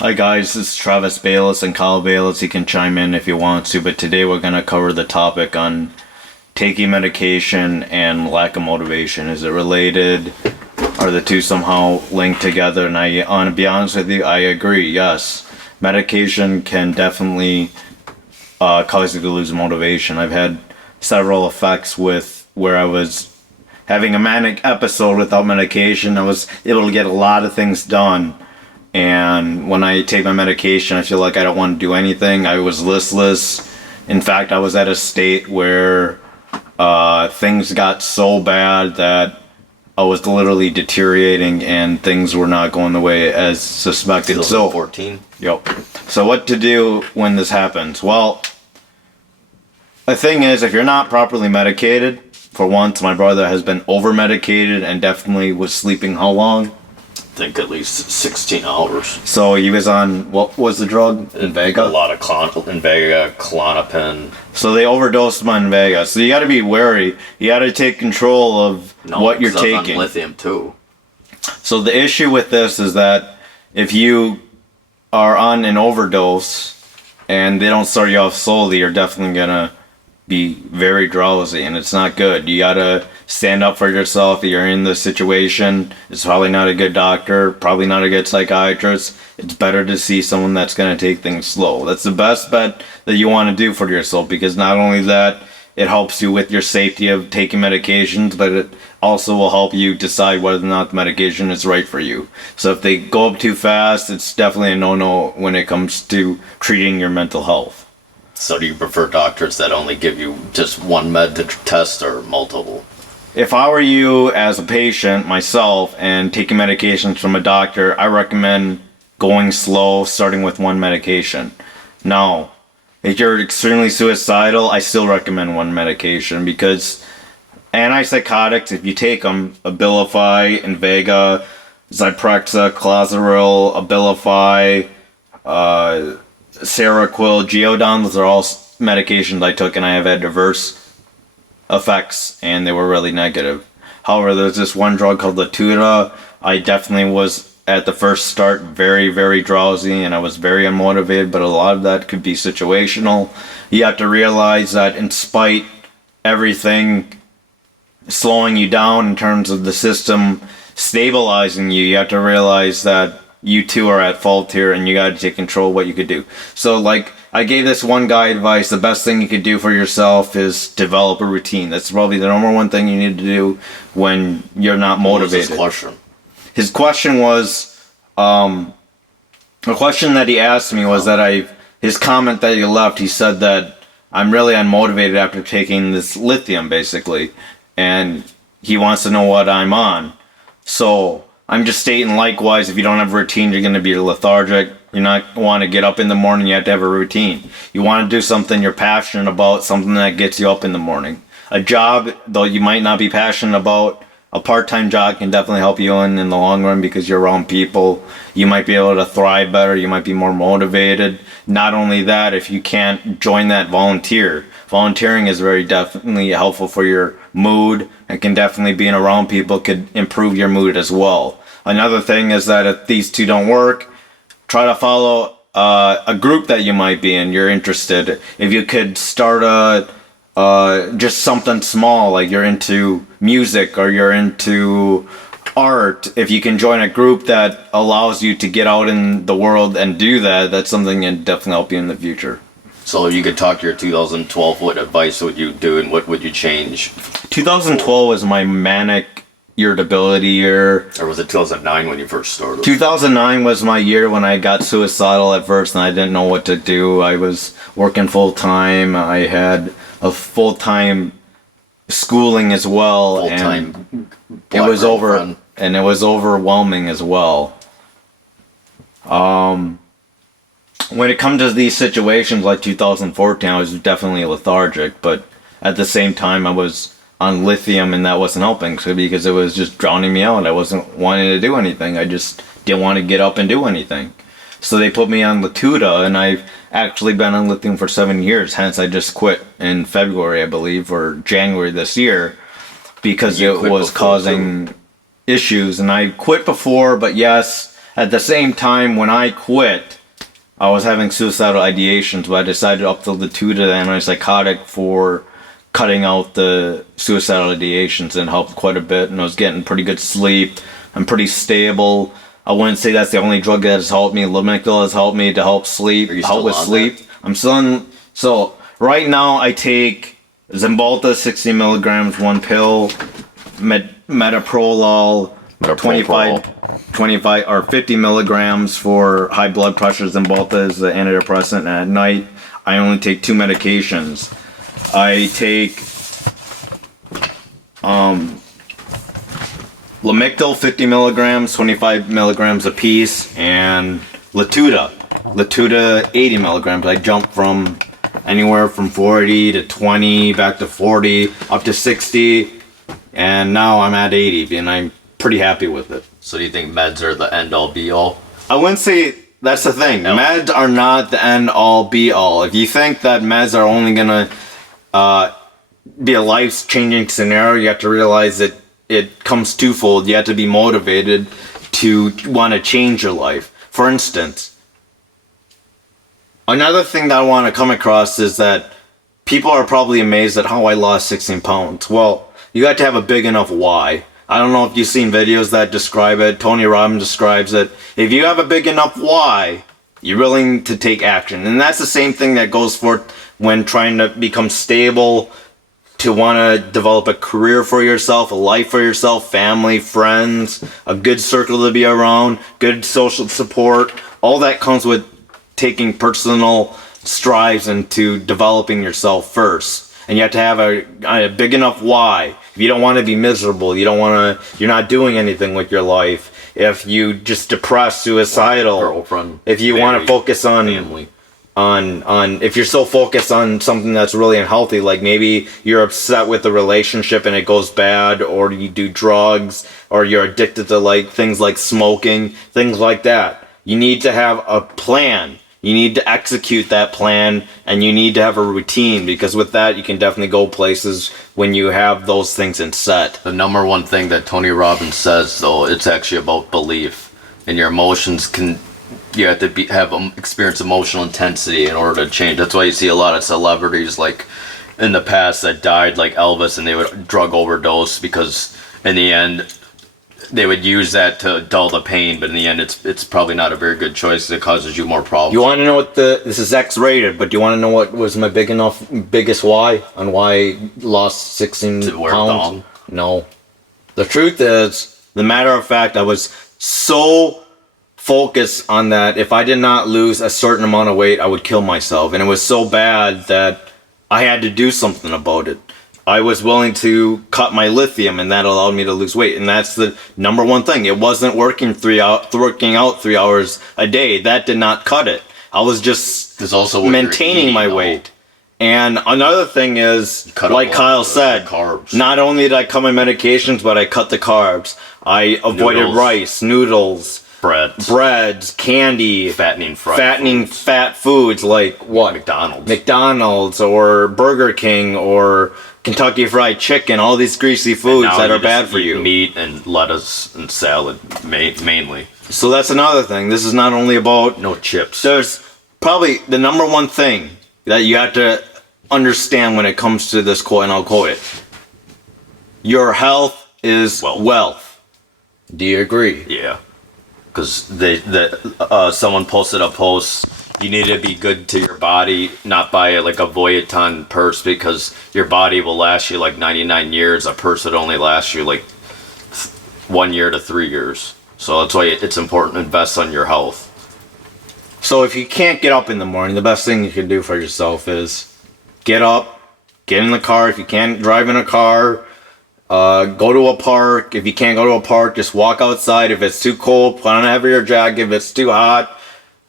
Hi guys, this is Travis Bayless and Kyle Bayless. You can chime in if you want to, but today we're going to cover the topic on taking medication and lack of motivation. Is it related? Are the two somehow linked together? And to be honest with you, I agree, yes. Medication can definitely cause you to lose motivation. I've had several effects with where I was having a manic episode without medication. I was able to get a lot of things done. And when I take my medication, I feel like I don't want to do anything. I was listless. In fact, I was at a state where things got so bad that I was literally deteriorating and things were not going the way as suspected. 2014? Yep. So what to do when this happens? Well, the thing is, if you're not properly medicated, for once, my brother has been over-medicated and definitely was sleeping how long? I think at least 16 hours. So he was on, what was the drug? Invega? A lot of Invega, Klonopin. So they overdosed him on Invega. So you got to be wary. You got to take control of what you're taking. On lithium too. So the issue with this is that if you are on an overdose and they don't start you off slowly, you're definitely going to be very drowsy, and it's not good. You gotta stand up for yourself. If you're in this situation, it's probably not a good doctor, probably not a good psychiatrist. It's better to see someone that's gonna take things slow. That's the best bet that you want to do for yourself, because not only that, it helps you with your safety of taking medications, but it also will help you decide whether or not the medication is right for you. So if they go up too fast, it's definitely a no-no when it comes to treating your mental health. So do you prefer doctors that only give you just one med to test or multiple? If I were you as a patient, myself, and taking medications from a doctor, I recommend going slow, starting with one medication. Now, if you're extremely suicidal, I still recommend one medication, because antipsychotics, if you take them, Abilify, Invega, Zyprexa, Clozaril, Abilify, Seroquel, Geodon, those are all medications I took and I have had adverse effects, and they were really negative. However, there's this one drug called Lithium. I definitely was, at the first start, very, very drowsy, and I was very unmotivated, but a lot of that could be situational. You have to realize that in spite everything slowing you down in terms of the system stabilizing you, you have to realize that you too are at fault here, and you got to take control of what you could do. So, like, I gave this one guy advice: the best thing you could do for yourself is develop a routine. That's probably the number one thing you need to do when you're not motivated. What was his question? His question was, the question that he asked me was his comment that he left, he said that I'm really unmotivated after taking this lithium, basically, and he wants to know what I'm on. So I'm just stating, likewise, if you don't have a routine, you're going to be lethargic. You're not want to get up in the morning. You have to have a routine. You want to do something you're passionate about, something that gets you up in the morning. A job, though you might not be passionate about, a part-time job can definitely help you in the long run, because you're around people. You might be able to thrive better. You might be more motivated. Not only that, if you can't join that, volunteer. Volunteering is very definitely helpful for your mood, and can definitely being around people could improve your mood as well. Another thing is that if these two don't work, try to follow a group that you might be in, you're interested. If you could start just something small, like you're into music or you're into art, if you can join a group that allows you to get out in the world and do that, that's something that can definitely help you in the future. So if you could talk to your 2012, what advice would you do and what would you change? 2012 was my manic irritability year. Or was it 2009 when you first started? 2009 was my year when I got suicidal at first and I didn't know what to do. I was working full-time. I had a full-time schooling as well. Full-time and it was and it was overwhelming as well. When it comes to these situations like 2014, I was definitely lethargic, but at the same time I was on lithium and that wasn't helping, so because it was just drowning me out. I wasn't wanting to do anything. I just didn't want to get up and do anything. So they put me on Latuda, and I've actually been on lithium for 7 years, hence I just quit in February, I believe, or January this year, because it was causing issues. And I quit before, but yes, at the same time, when I quit, I was having suicidal ideations, but I decided to up the Latuda antipsychotic for cutting out the suicidal ideations, and helped quite a bit, and I was getting pretty good sleep. I'm pretty stable. I wouldn't say that's the only drug that has helped me. Lamictal has helped me to help sleep, help with sleep. I'm still on, so right now I take Zymbalta 60 milligrams, one pill, metoprolol 25 or 50 milligrams for high blood pressure. Zymbalta is the antidepressant, and at night I only take 2 medications. I take Lamictal 50 milligrams, 25 milligrams a piece, and Latuda 80 milligrams. I jump from anywhere from 40 to 20, back to 40, up to 60, and now I'm at 80, and I'm pretty happy with it. So do you think meds are the end all be all? I wouldn't say that's the thing. No. Meds are not the end all be all. If you think that meds are only gonna be a life-changing scenario, you have to realize that it comes twofold. You have to be motivated to want to change your life. For instance, another thing that I want to come across is that people are probably amazed at how I lost 16 pounds. Well, you got to have a big enough why. I don't know if you've seen videos that describe it. Tony Robbins describes it. If you have a big enough why, you're willing to take action. And that's the same thing that goes for when trying to become stable, to want to develop a career for yourself, a life for yourself, family, friends, a good circle to be around, good social support. All that comes with taking personal strides into developing yourself first. And you have to have a big enough why. If you don't want to be miserable, you're not doing anything with your life. If you just depressed, suicidal, girlfriend, if you want to focus on family. If you're so focused on something that's really unhealthy, like maybe you're upset with a relationship and it goes bad, or you do drugs, or you're addicted to like things like smoking, things like that. You need to have a plan. You need to execute that plan, and you need to have a routine, because with that you can definitely go places when you have those things in set. The number one thing that Tony Robbins says, though, it's actually about belief. And your emotions you have to experience emotional intensity in order to change. That's why you see a lot of celebrities like in the past that died, like Elvis, and they would drug overdose, because in the end they would use that to dull the pain, but in the end it's probably not a very good choice. It causes you more problems. You want to know what this is X-rated, but do you want to know what was my biggest why on why I lost 16 to wear pounds? thong? No. The truth is, the matter of fact, I was so focused on that if I did not lose a certain amount of weight, I would kill myself. And it was so bad that I had to do something about it. I was willing to cut my lithium, and that allowed me to lose weight. And that's the number one thing. It wasn't working working out 3 hours a day. That did not cut it. I was just maintaining my weight. And another thing is, like Kyle said, carbs. Not only did I cut my medications, but I cut the carbs. I avoided rice, noodles, breads, candy, fattening fat foods like what? McDonald's or Burger King or Kentucky Fried Chicken, all these greasy foods that are bad for you. Meat and lettuce and salad mainly. So that's another thing. This is not only about no chips. There's probably the number one thing that you have to understand when it comes to this quote, and I'll quote it. Your health is wealth. Do you agree? Yeah. Because someone posted a post, you need to be good to your body, not buy like a Vuitton purse, because your body will last you like 99 years. A purse would only last you like 1 year to 3 years. So that's why it's important to invest on your health. So if you can't get up in the morning, the best thing you can do for yourself is get up, get in the car. If you can't drive in a car, go to a park. If you can't go to a park, just walk outside. If it's too cold, put on a heavier jacket. If it's too hot,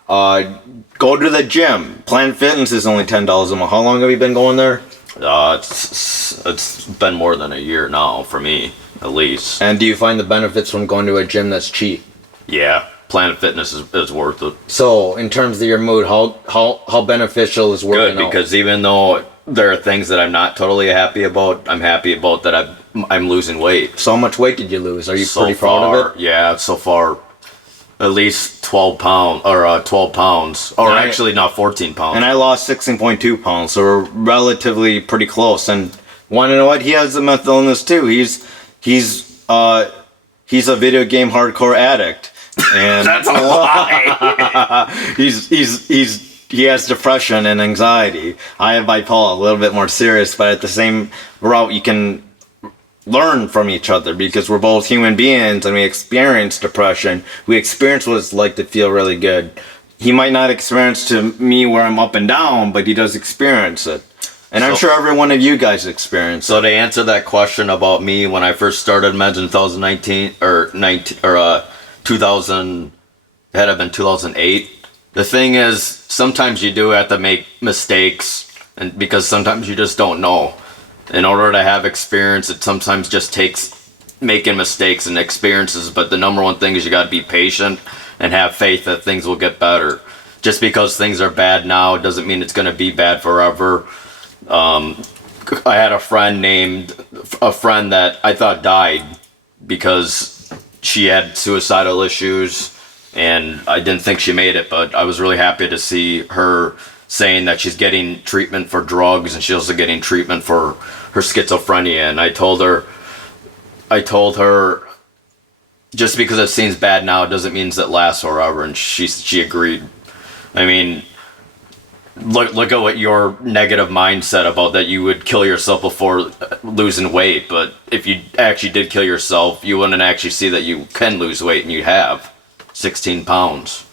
go to the gym. Planet Fitness is only $10 a month. How long have you been going there? It's been more than a year now for me, at least. And do you find the benefits from going to a gym that's cheap? Yeah, Planet Fitness is worth it. So, in terms of your mood, how beneficial is working out? Good, because even though there are things that I'm not totally happy about, I'm happy about that I'm losing weight. So how much weight did you lose? Are you pretty proud of it? Yeah, so far at least 12 pounds, or 12 pounds, or actually not 14 pounds. And I lost 16.2 pounds, so we're relatively pretty close. And want to know what? He has a mental illness too. He's a video game hardcore addict. And That's a lie. he has depression and anxiety. I have bipolar, a little bit more serious, but at the same route, you can learn from each other because we're both human beings and we experience depression. We experience what it's like to feel really good. He might not experience to me where I'm up and down, but he does experience it. And I'm sure every one of you guys experience it. So to answer that question about me when I first started meds in 2019 or 2000, it had been 2008. The thing is, sometimes you do have to make mistakes, and because sometimes you just don't know. In order to have experience, it sometimes just takes making mistakes and experiences. But the number one thing is you got to be patient and have faith that things will get better. Just because things are bad now doesn't mean it's going to be bad forever. I had a friend that I thought died because she had suicidal issues, and I didn't think she made it, but I was really happy to see her saying that she's getting treatment for drugs and she's also getting treatment for her schizophrenia. And I told her just because it seems bad now doesn't mean that it lasts forever, and she agreed. I mean, look at what your negative mindset about that you would kill yourself before losing weight, but if you actually did kill yourself, you wouldn't actually see that you can lose weight, and you have 16 pounds.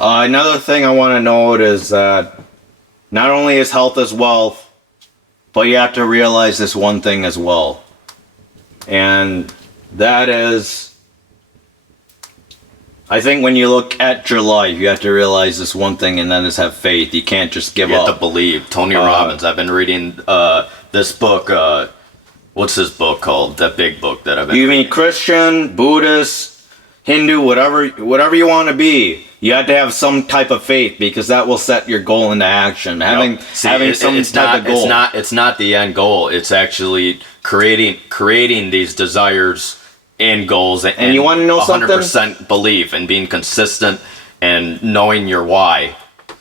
Another thing I want to note is that not only is health is wealth, but you have to realize this one thing as well. And that is, I think when you look at your life, you have to realize this one thing, and that is have faith. You can't just give up. You have to believe. Tony Robbins. I've been reading this book. What's this book called? That big book that I've been reading. You mean Christian, Buddhist, Hindu, whatever you want to be. You have to have some type of faith because that will set your goal into action. Having some type of goal. It's not the end goal. It's actually creating these desires and goals. And you want to know 100% belief and being consistent and knowing your why.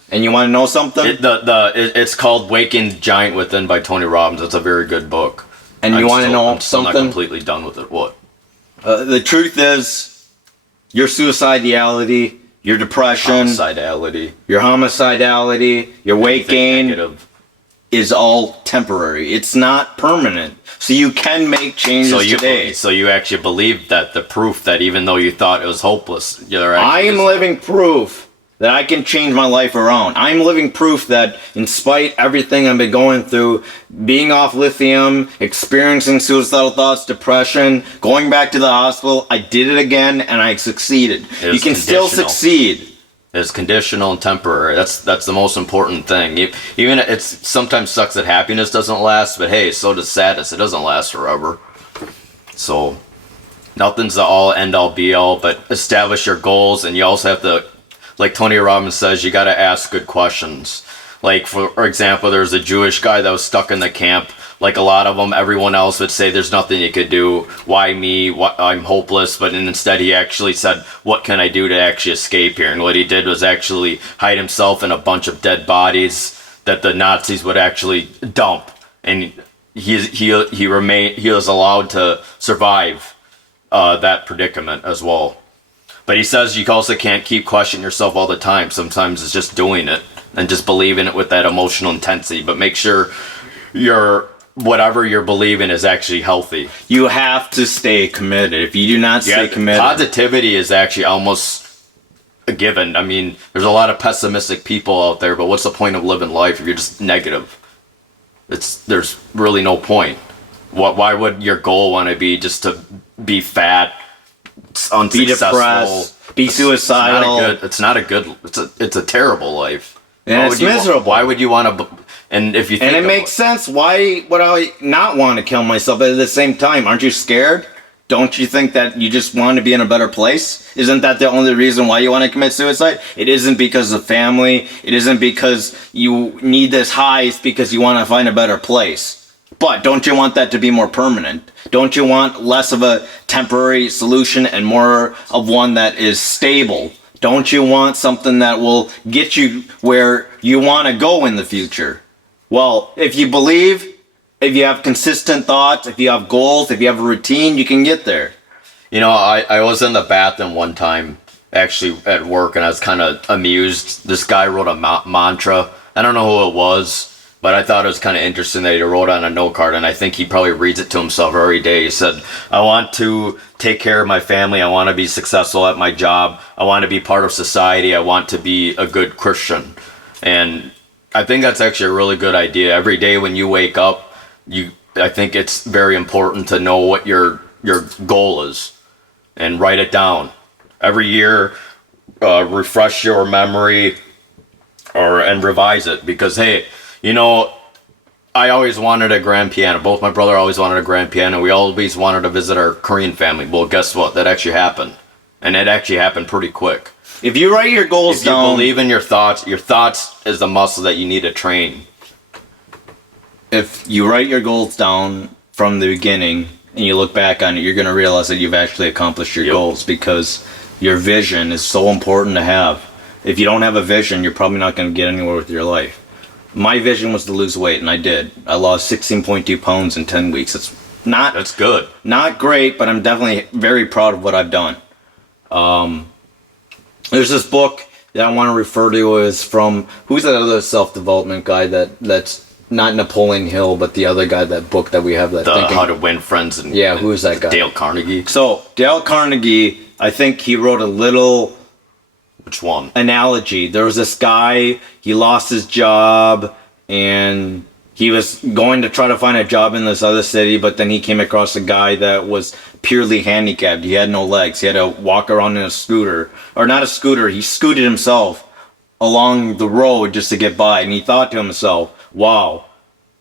And you want to know something? It's called Waking Giant Within by Tony Robbins. It's a very good book. And you want to know I'm still something? not completely done with it. What? The truth is, your suicidality, your depression, your homicidality, your weight gain is all temporary. It's not permanent. So you can make changes today. So you actually believe that the proof that even though you thought it was hopeless, I am living proof that I can change my life around. I'm living proof that in spite everything I've been going through, being off lithium, experiencing suicidal thoughts, depression, going back to the hospital, I did it again and I succeeded. You can still succeed. It's conditional and temporary. That's the most important thing. Even it sometimes sucks that happiness doesn't last, but hey, so does sadness. It doesn't last forever. So nothing's the all end all be all, but establish your goals, and you also have to, like Tony Robbins says, you got to ask good questions. Like, for example, there's a Jewish guy that was stuck in the camp. Like a lot of them, everyone else would say there's nothing you could do. Why me? I'm hopeless. But instead, he actually said, what can I do to actually escape here? And what he did was actually hide himself in a bunch of dead bodies that the Nazis would actually dump. And he was allowed to survive that predicament as well. But he says you also can't keep questioning yourself all the time. Sometimes it's just doing it and just believing it with that emotional intensity. But make sure whatever you're believing is actually healthy. You have to stay committed. If you do not stay committed... Positivity is actually almost a given. I mean, there's a lot of pessimistic people out there, but what's the point of living life if you're just negative? There's really no point. Why would your goal want to be just to be fat, unsuccessful, be depressed, be suicidal? It's a terrible life. And it's miserable. Why would you want to... And if you think, and it makes sense. Why would I not want to kill myself? But at the same time, aren't you scared? Don't you think that you just want to be in a better place? Isn't that the only reason why you want to commit suicide? It isn't because of family. It isn't because you need this high. It's because you want to find a better place. But don't you want that to be more permanent? Don't you want less of a temporary solution and more of one that is stable? Don't you want something that will get you where you want to go in the future? Well, if you believe, if you have consistent thoughts, if you have goals, if you have a routine, you can get there. You know, I was in the bathroom one time, actually at work, and I was kind of amused. This guy wrote a mantra. I don't know who it was, but I thought it was kind of interesting that he wrote on a note card, and I think he probably reads it to himself every day. He said, I want to take care of my family. I want to be successful at my job. I want to be part of society. I want to be a good Christian. And I think that's actually a really good idea. Every day when you wake up, I think it's very important to know what your goal is and write it down. Every year, refresh your memory and revise it, because hey, you know, I always wanted a grand piano. Both my brother always wanted a grand piano. We always wanted to visit our Korean family. Well, guess what? That actually happened. And it actually happened pretty quick. If you write your goals down... If you believe in your thoughts is the muscle that you need to train. If you write your goals down from the beginning and you look back on it, you're going to realize that you've actually accomplished your goals, because your vision is so important to have. If you don't have a vision, you're probably not going to get anywhere with your life. My vision was to lose weight, and I did. I lost 16.2 pounds in 10 weeks. That's good. Not great, but I'm definitely very proud of what I've done. There's this book that I want to refer to is from, who's that other self-development guy that's not Napoleon Hill, but the other guy, that book that we have, that How to Win Friends. And yeah, who is that guy? Dale Carnegie. So Dale Carnegie, I think he wrote a little... Which one? Analogy. There was this guy, he lost his job, and he was going to try to find a job in this other city, but then he came across a guy that was purely handicapped. He had no legs. He had to walk around in a scooter. Or not a scooter, he scooted himself along the road just to get by, and he thought to himself, wow,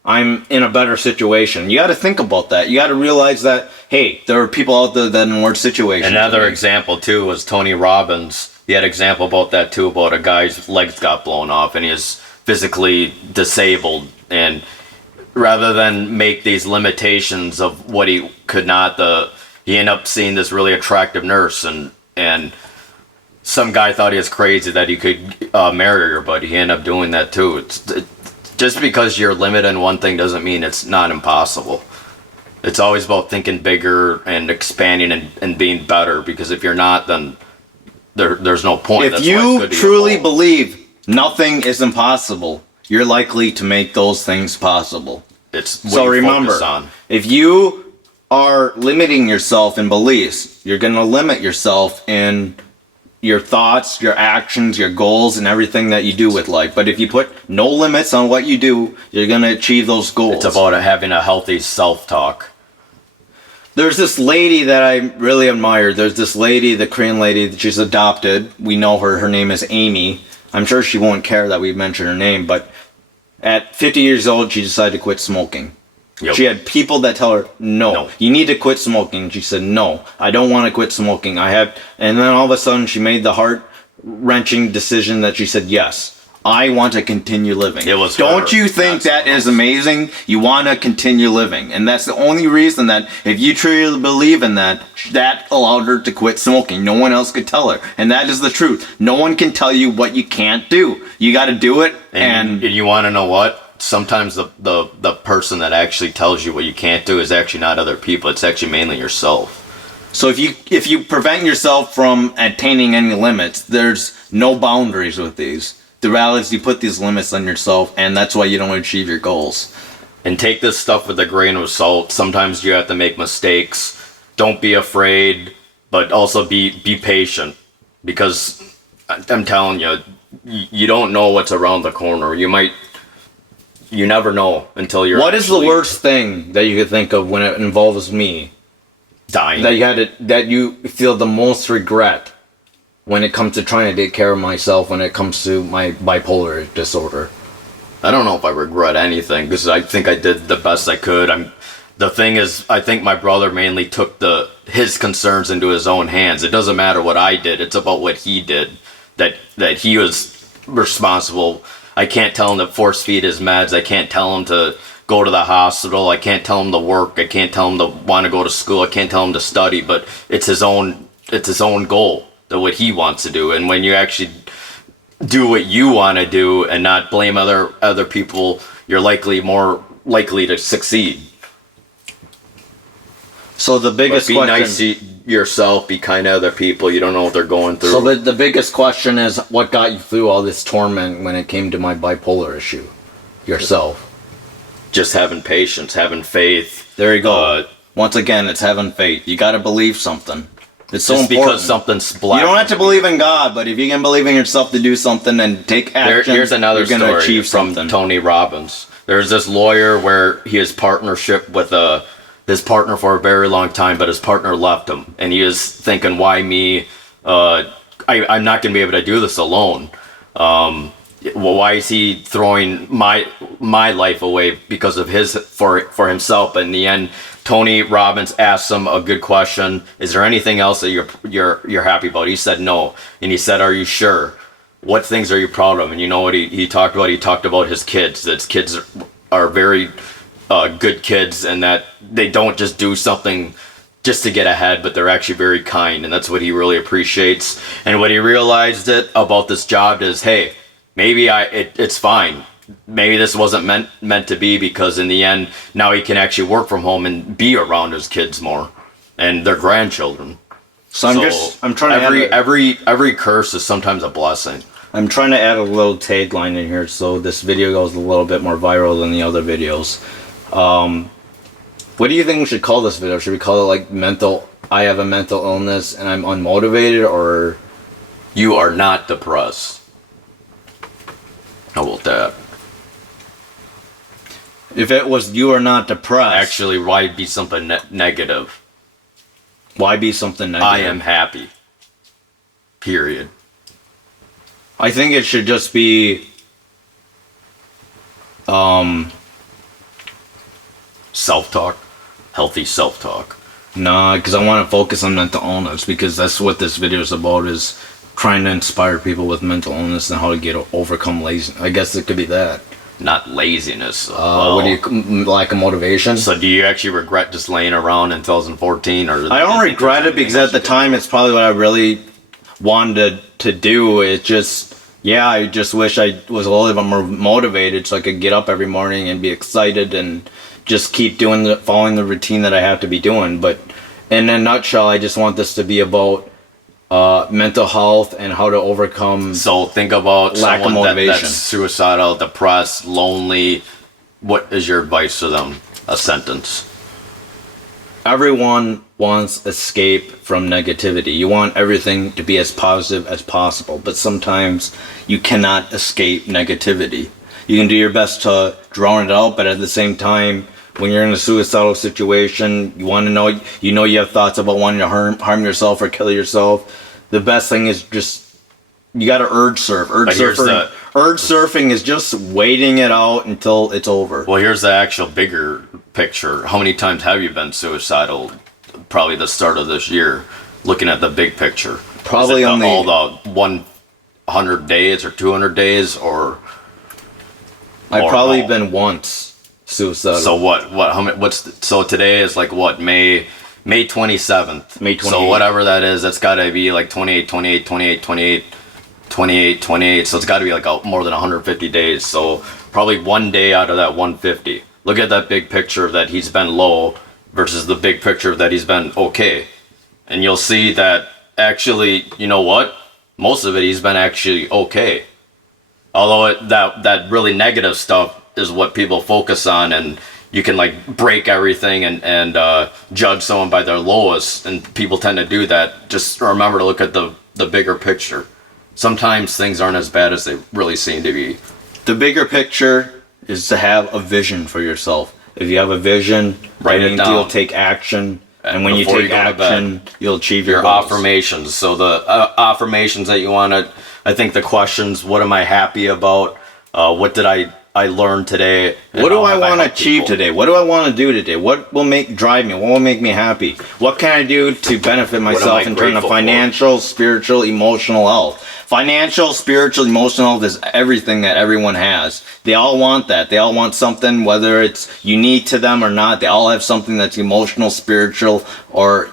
I'm in a better situation. You got to think about that. You got to realize that, hey, there are people out there that are in worse situations. Another example, too, was Tony Robbins. He had an example about that, too, about a guy's legs got blown off and he is physically disabled. And rather than make these limitations of what he could not, he ended up seeing this really attractive nurse, and some guy thought he was crazy that he could marry her, but he ended up doing that, too. Just because you're limited in one thing doesn't mean it's not impossible. It's always about thinking bigger and expanding and being better, because if you're not, then there's no point. If you truly believe nothing is impossible, you're likely to make those things possible. So remember, if you are limiting yourself in beliefs, you're going to limit yourself in your thoughts, your actions, your goals, and everything that you do with life. But if you put no limits on what you do, you're going to achieve those goals. It's about having a healthy self-talk. There's this lady that I really admire. There's this lady, the Korean lady, that she's adopted. We know her. Her name is Amy. I'm sure she won't care that we mention her name, but at 50 years old, she decided to quit smoking. Yep. She had people that tell her, no, you need to quit smoking. She said, no, I don't want to quit smoking. And then all of a sudden, she made the heart-wrenching decision that she said, yes, I want to continue living. Don't you think that is amazing? You want to continue living. And that's the only reason that if you truly believe in that allowed her to quit smoking. No one else could tell her. And that is the truth. No one can tell you what you can't do. You got to do it. And you want to know what? Sometimes the person that actually tells you what you can't do is actually not other people. It's actually mainly yourself. So if you prevent yourself from attaining any limits, there's no boundaries with these. The reality is you put these limits on yourself, and that's why you don't achieve your goals. And take this stuff with a grain of salt. Sometimes you have to make mistakes. Don't be afraid, but also be patient. Because I'm telling you, you don't know what's around the corner. You never know until you're... What is the worst thing that you could think of when it involves me? Dying. That you feel the most regret when it comes to trying to take care of myself, when it comes to my bipolar disorder? I don't know if I regret anything, because I think I did the best I could. The thing is, I think my brother mainly took his concerns into his own hands. It doesn't matter what I did. It's about what he did. That he was responsible. I can't tell him to force feed his meds. I can't tell him to go to the hospital. I can't tell him to work. I can't tell him to want to go to school. I can't tell him to study. But it's his own goal, that what he wants to do. And when you actually do what you want to do and not blame other people, you're more likely to succeed. So the biggest Be nice to yourself, be kind to other people. You don't know what they're going through. So the biggest question is, what got you through all this torment when it came to my bipolar issue? Yourself. Just having patience, having faith. There you go. Once again, it's having faith. You got to believe something. It's so just important. because something's black. You don't have to believe in God, but if you can believe in yourself to do something and take action, Here's another you're going to story achieve from something. Tony Robbins. There's this lawyer where he has partnership with his partner for a very long time, but his partner left him, and he is thinking, "Why me? I'm not going to be able to do this alone. Well, why is he throwing my life away because of for himself?" But in the end, Tony Robbins asked him a good question: "Is there anything else that you're happy about?" He said no, and he said, "Are you sure? What things are you proud of?" And you know what he talked about? He talked about his kids. That his kids are very good kids, and that they don't just do something just to get ahead, but they're actually very kind, and that's what he really appreciates. And what he realized about this job is, hey, maybe it's fine. Maybe this wasn't meant to be, because in the end, now he can actually work from home and be around his kids more and their grandchildren. So I'm trying to every curse is sometimes a blessing. I'm trying to add a little tagline in here so this video goes a little bit more viral than the other videos. What do you think we should call this video? Should we call it like I have a mental illness and I'm unmotivated, or you are not depressed? How about that? If it was you are not depressed, Actually, why be something negative? why be something negative? I am happy. Period. I think it should just be Self-talk. Healthy self-talk. nah, because I want to focus on mental illness, because that's what this video is about, is trying to inspire people with mental illness and how to overcome laziness. I guess it could be that. Not laziness. What do you, lack of motivation? So do you actually regret just laying around in 2014? Or I don't regret it, because at the time it's probably what I really wanted to do. It just, yeah, I just wish I was a little bit more motivated so I could get up every morning and be excited and just keep following the routine that I have to be doing. But in a nutshell, I just want this to be about mental health and how to overcome. So think about lack of someone motivation. that's suicidal, depressed, lonely. What is your advice to them? A sentence. Everyone wants escape from negativity. You want everything to be as positive as possible, but sometimes you cannot escape negativity. You can do your best to drown it out, but at the same time, when you're in a suicidal situation, you have thoughts about wanting to harm yourself or kill yourself. The best thing is just, you got to urge surf. Urge surfing is just waiting it out until it's over. Well, here's the actual bigger picture. How many times have you been suicidal? Probably the start of this year. Looking at the big picture. Probably all only the 100 days or 200 days, or I've probably no. been once suicidal. So so today is like what, May 27th. May 28th. So whatever that is, that's got to be like 28. So it's got to be like more than 150 days. So probably one day out of that 150. Look at that big picture that he's been low versus the big picture that he's been okay. And you'll see that actually, you know what? Most of it he's been actually okay. Although that really negative stuff is what people focus on, and you can like break everything and judge someone by their lowest, and people tend to do that. Just remember to look at the bigger picture. Sometimes things aren't as bad as they really seem to be. The bigger picture is to have a vision for yourself. If you have a vision, Write it down. You'll take action, and when you Before take go to action, you'll achieve your goals. affirmations. So the affirmations that you want to, I think the questions: what am I happy about? What did I I learned today? And What do how I have want to helped achieve people? today? What do I want to do today? What will drive me? What will make me happy? What can I do to benefit myself in terms of grateful for? financial, spiritual, emotional health? Financial, spiritual, emotional health is everything that everyone has. They all want that. They all want something, whether it's unique to them or not. They all have something that's emotional, spiritual, or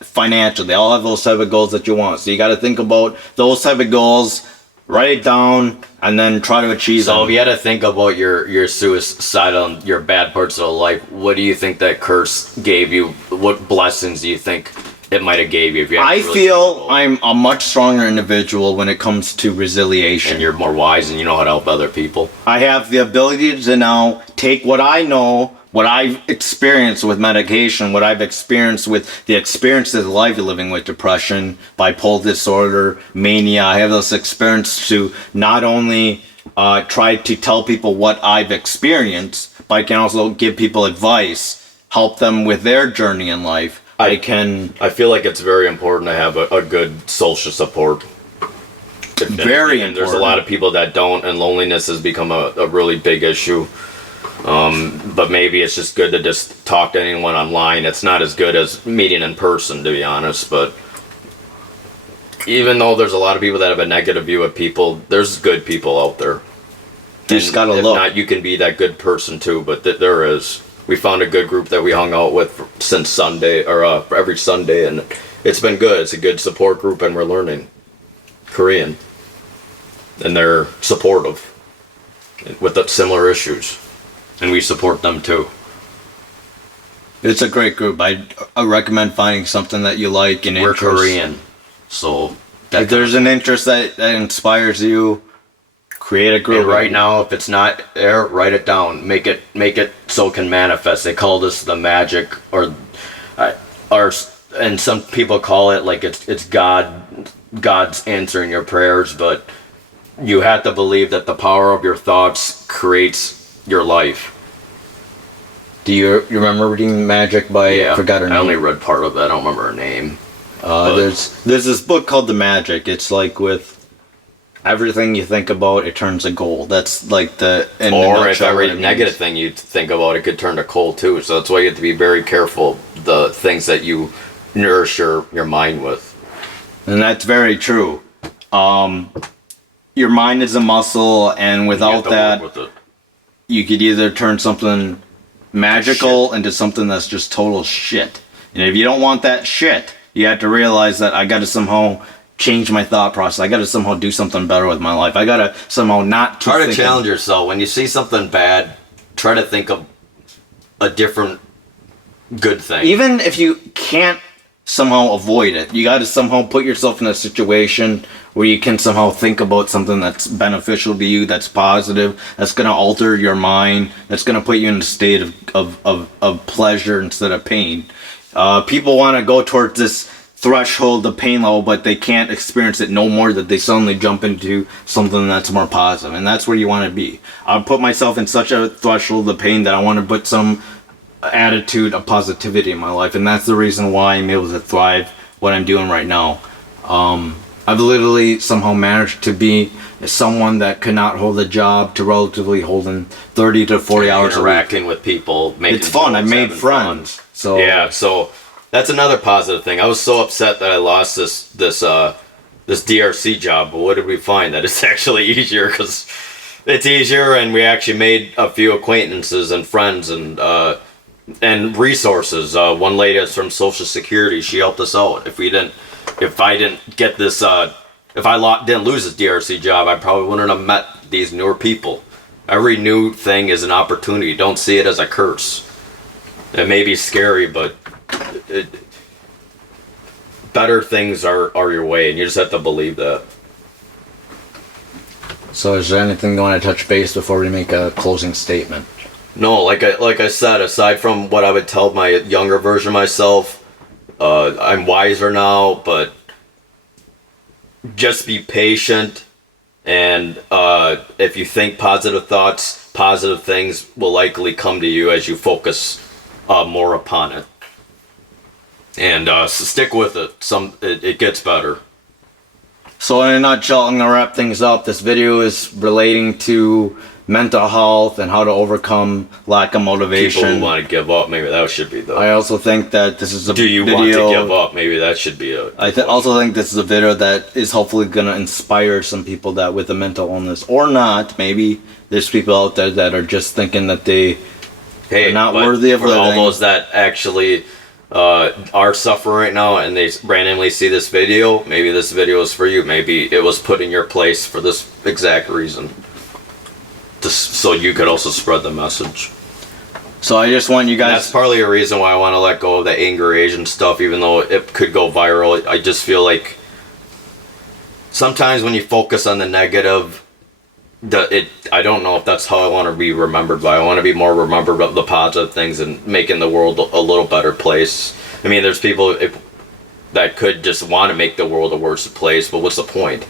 financial. They all have those type of goals that you want. So you got to think about those type of goals, write it down, and then try to achieve So them. if you had to think about your suicidal, your bad parts of life, what do you think that curse gave you? What blessings do you think it might have gave you? If you had to I really feel think about I'm a much stronger individual when it comes to it? resiliation. And you're more wise and you know how to help other people. I have the ability to now take what I know, what I've experienced with medication, what I've experienced with the experiences of life living with depression, bipolar disorder, mania. I have this experience to not only try to tell people what I've experienced, but I can also give people advice, help them with their journey in life. I feel like it's very important to have a good social support. Very and there's a important. lot of people that don't, and loneliness has become a really big issue. But maybe it's just good to just talk to anyone online. It's not as good as meeting in person, to be honest. But even though there's a lot of people that have a negative view of people, there's good people out there. You just gotta if look. not, you can be that good person too. But there is. We found a good group that we hung out with since Sunday, or every Sunday, and it's been good. It's a good support group, and we're learning Korean, and they're supportive with the similar issues, and we support them too. It's a great group. I recommend finding something that you like and We're interest. Korean, so If there's an interest that inspires you, create a group. and right now, if it's not there, write it down. Make it so it can manifest. They call this the magic, and some people call it like it's God's answering your prayers, but you have to believe that the power of your thoughts creates your life. Do you remember reading Magic by, I forgot her name. I only read part of it. I don't remember her name. There's this book called The Magic. It's like with everything you think about, it turns to gold. That's like in a Or if nutshell every what it negative means. thing you think about, it could turn to coal too. So that's why you have to be very careful the things that you nourish your mind with. And that's very true. Your mind is a muscle, and You have without to that, work with it. you could either turn something magical into something that's just total shit. And if you don't want that shit, you have to realize that I got to somehow change my thought process. I got to somehow do something better with my life. I got to somehow not keep Try to thinking- challenge yourself. When you see something bad, try to think of a different good thing. Even if you can't somehow avoid it, you got to somehow put yourself in a situation where you can somehow think about something that's beneficial to you, that's positive, that's going to alter your mind, that's going to put you in a state of pleasure instead of pain. People want to go towards this threshold of pain level, but they can't experience it no more, that they suddenly jump into something that's more positive, and that's where you want to be. I put myself in such a threshold of pain that I want to put some attitude of positivity in my life, and that's the reason why I'm able to thrive what I'm doing right now. I've literally somehow managed to be someone that could not hold a job to relatively holding 30 to 40 hours a week. Interacting with people, making It's fun. I jokes, made having fun. friends. So Yeah, so that's another positive thing. I was so upset that I lost this DRC job, but what did we find? That it's actually easier because it's easier, and we actually made a few acquaintances and friends and resources. One lady is from Social Security. She helped us out. If I didn't get this, if I didn't lose this DRC job, I probably wouldn't have met these newer people. Every new thing is an opportunity. Don't see it as a curse. It may be scary, but better things are your way, and you just have to believe that. So is there anything you want to touch base before we make a closing statement? No, like I said, aside from what I would tell my younger version of myself, I'm wiser now, but just be patient, and if you think positive thoughts, positive things will likely come to you as you focus more upon it. And stick with it. It gets better. So in a nutshell, I'm going to wrap things up. This video is relating to mental health and how to overcome lack of People motivation. who want to give up, maybe that should be the. I also think that this is a Do you video. want to give up? Maybe that should be a. Also think this is a video that is hopefully going to inspire some people that with a mental illness or not. Maybe there's people out there that are just thinking that they Hey, are not but worthy of for all living. those that actually are suffering right now and they randomly see this video, maybe this video is for you. Maybe it was put in your place for this exact reason. Just so you could also spread the message. So I just want you And guys. that's partly a reason why I want to let go of the anger Asian stuff, even though it could go viral. I just feel like sometimes when you focus on the negative, I don't know if that's how I want to be remembered by. I want to be more remembered of the positive things and making the world a little better place. I mean, there's people that could just want to make the world a worse place, but what's the point?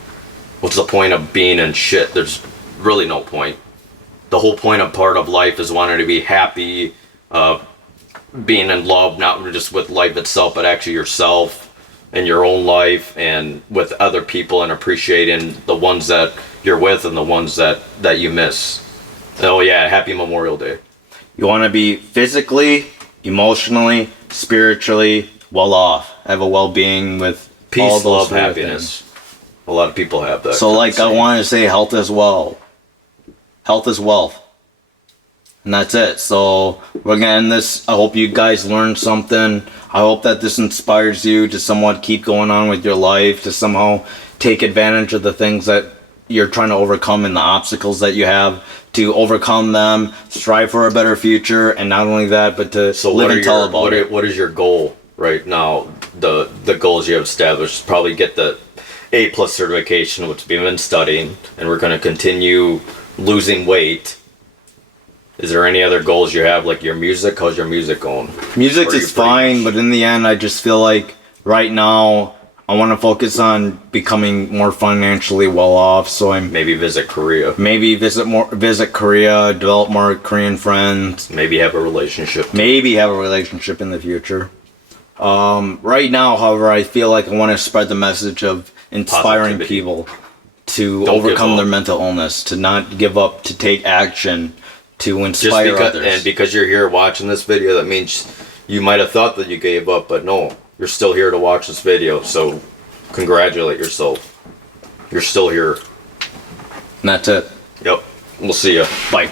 What's the point of being in shit? There's really no point. The whole point of part of life is wanting to be happy, being in love, not just with life itself, but actually yourself and your own life and with other people, and appreciating the ones that you're with and the ones that you miss. Oh yeah, happy Memorial Day. You want to be physically, emotionally, spiritually well off. Have a well-being with Peace, all those love, sort of happiness. A lot of people have that. So like I want to say health as well. Health is wealth. And that's it. So we're gonna end this. I hope you guys learned something. I hope that this inspires you to somewhat keep going on with your life, to somehow take advantage of the things that you're trying to overcome and the obstacles that you have, to overcome them, strive for a better future, and not only that, but to live and tell about it. What is your goal right now? The goals you have established, probably get the A+ certification, which we've been studying, and we're going to continue losing weight. Is there any other goals you have, like your music? How's your music going? Music Or you is fine, but in the end, I just feel like right now I want to focus on becoming more financially well off. So I'm Maybe visit Korea. maybe visit Korea, develop more Korean friends, Maybe have a relationship. maybe have a relationship in the future. Right now, however, I feel like I want to spread the message of inspiring Positivity. people to Don't give overcome up. their mental illness, to not give up, to take action, to Just inspire because, others. and because you're here watching this video, that means you might have thought that you gave up, but no, you're still here to watch this video. So congratulate yourself. You're still here. And that's it. Yep. We'll see ya. Bye.